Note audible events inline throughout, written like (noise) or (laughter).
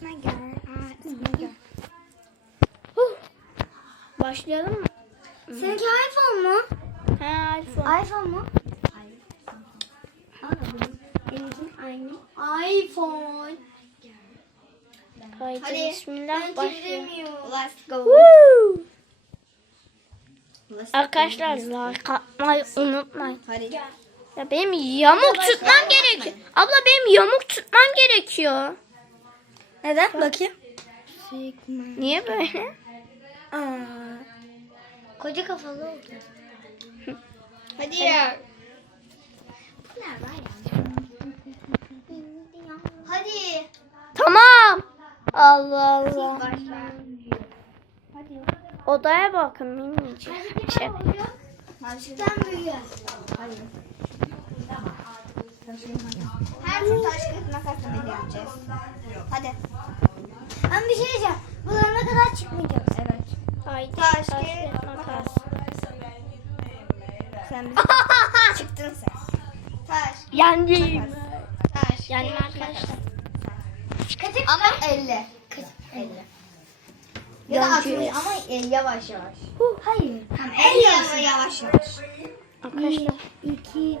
My girl. Aa. Huh. Başlayalım mı? Seninki iPhone mu? Ha iPhone. iPhone mu? Aa, benimki aynı. iPhone. Haydi, Hadi. bismillah başlayalım. Let's go. Woo! Arkadaşlar like atmayı unutmayın. Hadi. Ya benim yamuk tutmam gerekiyor. Abla benim yamuk tutmam gerekiyor. Neden? Bakayım. Niye böyle? Aa. Koca kafalı oldu. Hadi ya. Hadi. Tamam. Allah Allah. Başla. Hadi. Odaya bakın minicik. Şey. Sen büyüyor. Hadi. Her tur taş kağıt makas yapacağız. Hadi. Ben bir şey diyeceğim. Bunlar ne kadar çıkmayacak? Evet. Haydi. Taş, kağıt, makas. Sen bir (laughs) çıktın sen. Taş. Yendim. Taş. Yendim arkadaşlar. Ama 50. 50. Ya da Yancıyız. 60 ama yavaş yavaş. Hayır. Tamam 50 ama yavaş yavaş. Arkadaşlar. 2,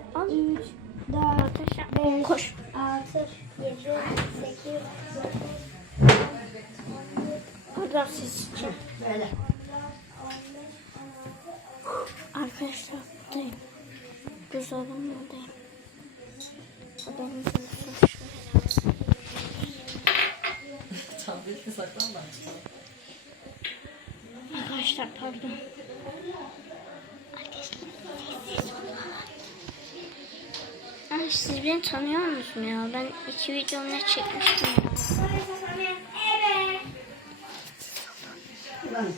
3, 4, Arkadaşlar. 5, Koş. 6, 7, 8, 9, Oradan siz için. Böyle. Arkadaşlar buradayım. Buzdolabının oradayım. Odamızın üstü şöyle. Arkadaşlar pardon. Siz beni tanıyor musunuz ya? Ben iki video ne çekmiştim ya. Merhaba.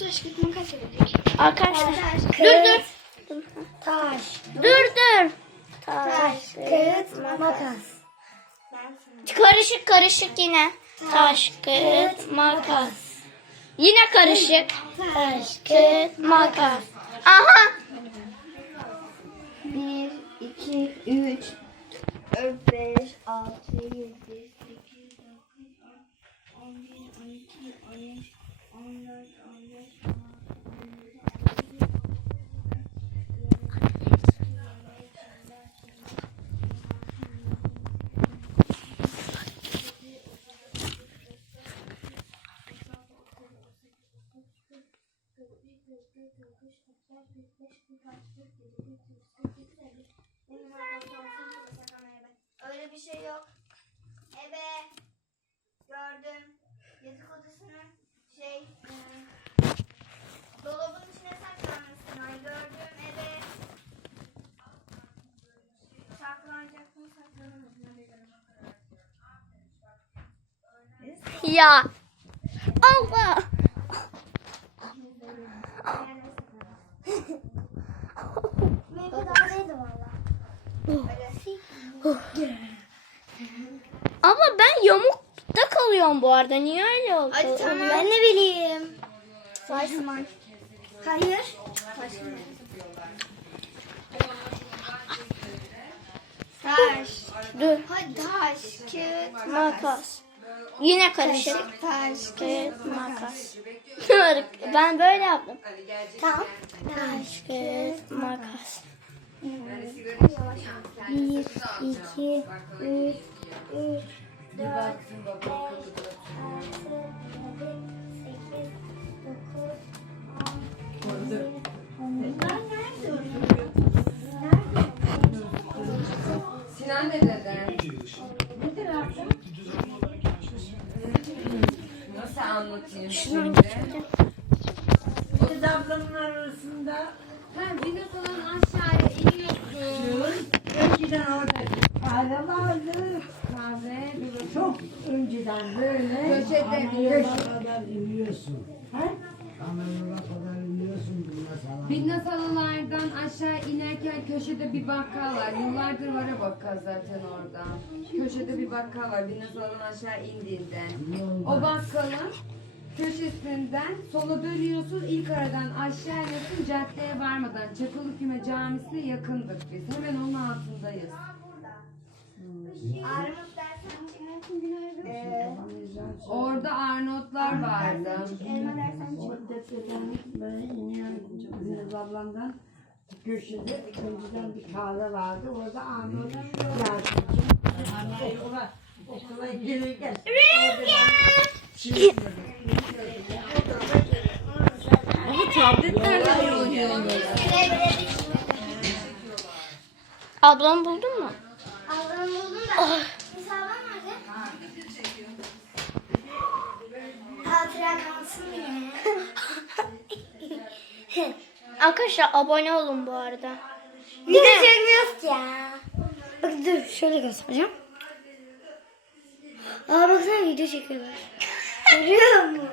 Taş kağıt makas yapacak. Arkadaşlar. Taş, Dur dur. Taş. Dur dur. Taş, kağıt, makas. Karışık karışık yine. Taş, kağıt, makas. Yine karışık. Taş, Kağıt, makas. Aha. 1, 2, 3, 4, 5, 6, 7, Ya. Allah. Abla ben yamukta kalıyorum bu arada. Niye öyle oldu? Hadi tamam. Ben ne bileyim. Saçma. Hayır. Taş. Dur. Taş, kağıt, Makas. Yine karışık. Taş, Kağıt, makas. (laughs) ben böyle yaptım. Tamam. Taş, kağıt, makas. Bir, iki, üç, üç, önceden orada kahve vardı. Kahve, Çok önceden böyle. Köşede kadar iniyorsun. Ha? Kameraya kadar iniyorsun. Binnaz Halılar'dan aşağı inerken köşede bir bakkal var. Yıllardır var o bakkal zaten orada. Köşede bir bakkal var Binnaz Halı'dan aşağı indiğinde. O bakkalın köşesinden sola dönüyorsun. ilk aradan aşağı iniyorsun caddeye varmadan. Çakılıküme Camisi'ne yakındık biz. Hemen onun altındayız. Armut dersen Ee, Orada Arnavutlar vardı. elma dersen tepeden böyle iniyorum. Ablamdan köşede önceden bir kahve vardı. Orada Ahmet yazdı. Okula, okula gelirken. Ama Ablam buldun mu? Ablamı buldum da. Hesabım nerede? Hatıra diye. (laughs) Arkadaşlar abone olun bu arada. Video çekmiyoruz ya. Bak dur şöyle göstereceğim. Aa baksana video çekiyorlar. Görüyor musun?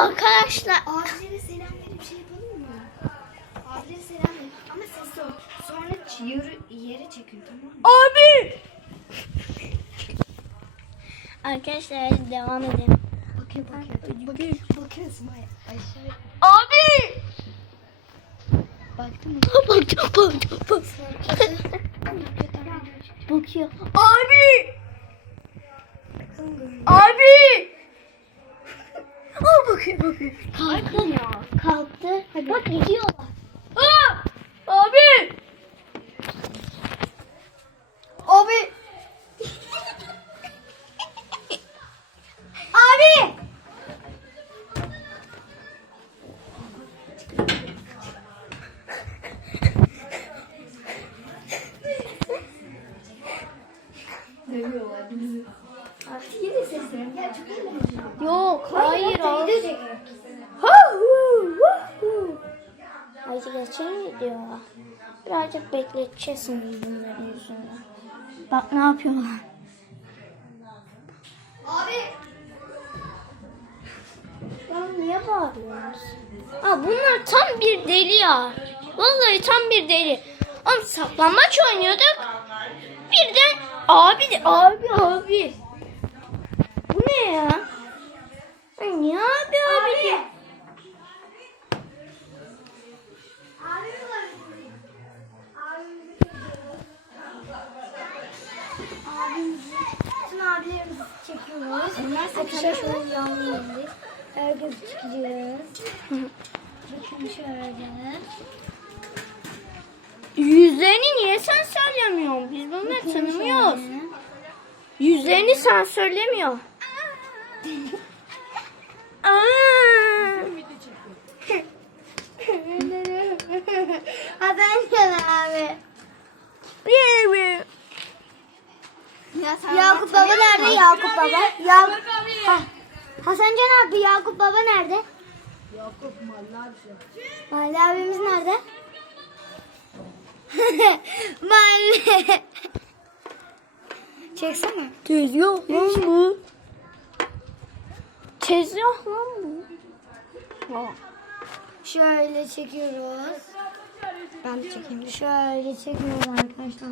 Arkadaşlar Abilere selam verip şey yapalım mı? Abilere selam verin ama sessiz ol. Sonra yürü, yere çekin tamam mı? Abi. Arkadaşlar devam edelim. Bakıyor bakıyor. Bakıyor. Bakıyorsun ay aşağı. Abi. Baktın mı? Bakıyor, bakıyor, bakıyor. Bakıyor tamam. Bakıyor. Abi. Abi. Bakıyor, bakıyor. Kalktı ya. Kalktı. Bak gidiyorlar. Aa, abi. Abi. Abi. Artık yine seslerim. Gel çok iyi Yok, hayır. Abi. çekiyor. Hadi geçelim video. Birazcık bekleteceğiz bunların yüzünden. Bak ne yapıyorlar. Abi. Lan niye bağırıyorsunuz? Aa, bunlar tam bir deli ya. Vallahi tam bir deli. Oğlum saklambaç oynuyorduk. Birden abi de abi abi. Ne ya? Ay, niye abi abi? Abi abilerimizi çekiyoruz. Arkadaşlar şöyle yanlıyız. Herkes çıkacağız. Bakın şöyle. Yüzlerini niye sen söylemiyorsun? Biz bunları tanımıyoruz. Yüzlerini sen söylemiyor. Aa. Ha ben gel abi. Yakup baba nerede? Yakup baba. Yakup. Ha. Hasan Can abi Yakup baba nerede? Yakup Mallar şey. Mahalle abimiz nerede? (laughs) Mahalle. Çeksene. Tezgah lan bu. Tezgah lan bu. Şöyle çekiyoruz. Ben de çekeyim. Şöyle çekiyoruz arkadaşlar.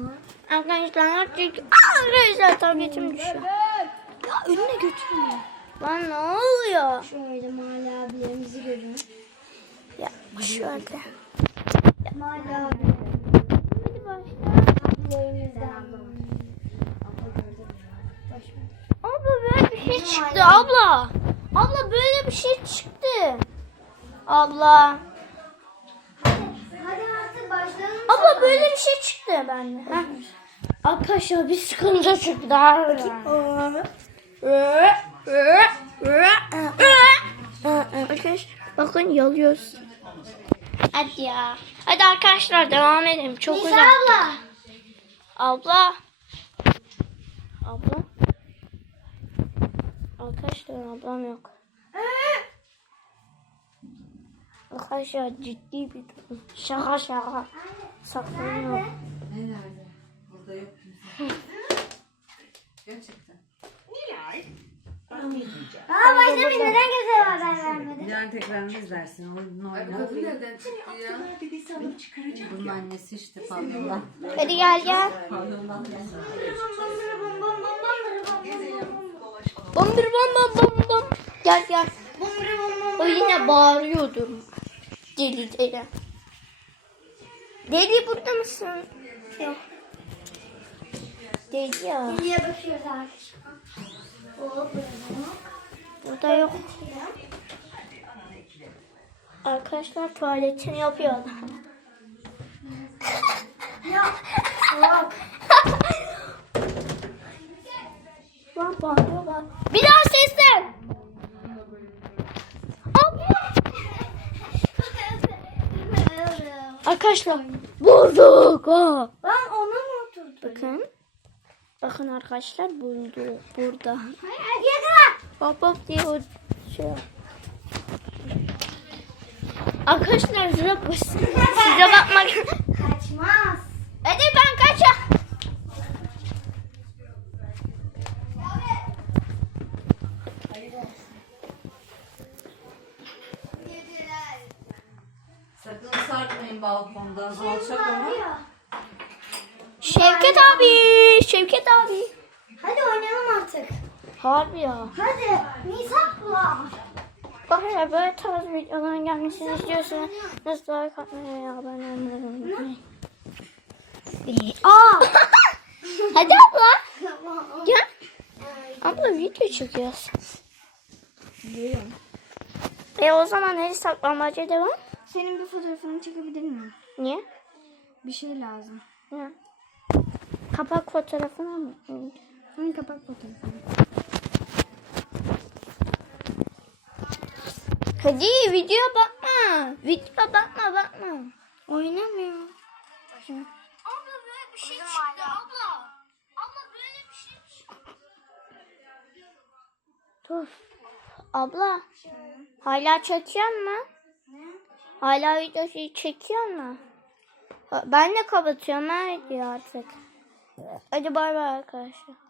Arkadaşlar artık arkadaşlar tabletim düşüyor. Ya önüne götürme. Lan ne oluyor? Şöyle mahalle abilerimizi görün. Ya şöyle. Mahalle abilerimiz. Hadi başla. Abilerimizden. Abla böyle bir şey çıktı abla. Böyle bir şey çıktı. Abla. Hadi artık başlayalım. Abla böyle bir şey çıktı bende. Heh. Arkadaşlar bir sıkıntı çıktı. Arkadaşlar bakın yalıyoruz. Hadi ya. Hadi arkadaşlar devam edelim. Çok Nisa uzak. abla. Abla. Abla. Arkadaşlar ablam yok. Arkadaşlar ciddi bir durum. Şaka şaka. Saklanıyor. Ne nerede? Burada yok kimse. Gerçekten. Aa başlamış neden kimse haber vermedi? Yarın tekrarını izlersin. Oyununu Ay bu nereden çıktı ya? Bunun annesi işte pavyondan. Hadi gel gel. Pavyondan Bom bir bom bom bom bom. Gel gel. O yine bağırıyordu. Deli deli. Deli burada mısın? Yok. Deli ya. Niye bakıyoruz arkadaşlar? Burada yok. Arkadaşlar tuvaletini yapıyor. Ya. (laughs) Bak bak. Bir daha seslen. Abla. Arkadaşlar bulduk. Ha. Ben ona mı oturdum? Bakın. Bakın arkadaşlar buldu burada. Yakala. Hop hop diye o şey. Arkadaşlar size, size bakmak. Kaçmaz. Hadi ben kaçam. Sarkmayın balkondan. Alçak ama. Şevket abi. Şevket abi. Hadi oynayalım artık. Harbi ya. Hadi. Nisa abla. Bakın ya böyle tarz videoların gelmesini istiyorsanız like atmayı, abone olmayı unutmayın. (laughs) Aa. Hadi abla. Gel. Abla video çekiyoruz. Biliyorum. E o zaman hadi saklambaca devam. Senin bir fotoğrafını çekebilir miyim? Niye? Bir şey lazım. Ne? Kapak fotoğrafına mı? Hani kapak fotoğrafını. Hadi video bakma. Video bakma bakma. Oynamıyor. Abla böyle bir şey çıktı abla. Abla böyle bir şey çıktı. Dur. Abla. Hala çekiyor mu? Hala videoyu çekiyor mu? Ben de kapatıyorum. Hadi artık. Hadi bay bay arkadaşlar.